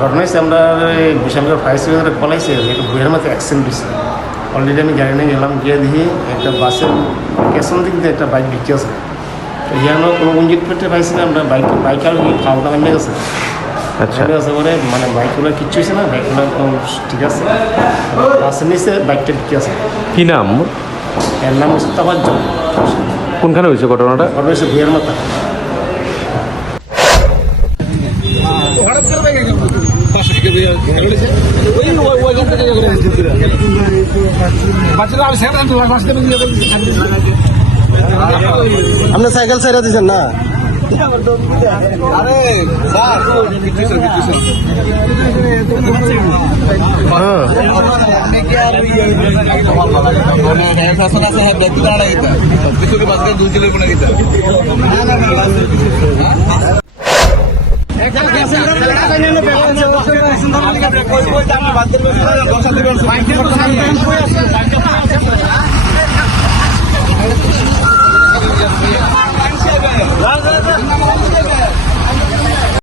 ঘটনা হয়েছে আমরা বিশালগড় ফায়ার সার্ভিসে পলাইছে একটা বইয়ের মধ্যে অ্যাক্সিডেন্ট হয়েছে। অলরেডি আমি গাড়ি নিয়ে গেলাম, গিয়ে দেখি একটা বাসের পেছন দিক দিয়ে একটা বাইক বিক্রি আছে। তো ইয়ানো কোনো ইঞ্জিন পেটে পাইছি না, আমরা বাইক আর খাওয়াটা নেমে গেছে। আচ্ছা, নেমে গেছে পরে মানে বাইকগুলো কিচ্ছু হয়েছে না, বাইকগুলো ঠিক আছে। বাসের নিচে বাইকটা বিক্রি আছে। কি নাম? এর নাম হচ্ছে তাবাজ্জুদ। কোনখানে হয়েছে ঘটনাটা? ঘটনা হয়েছে বইয়ের মাথা। আপনার সাইকেল ছেড়ে দিচ্ছেন না? হ্যাঁ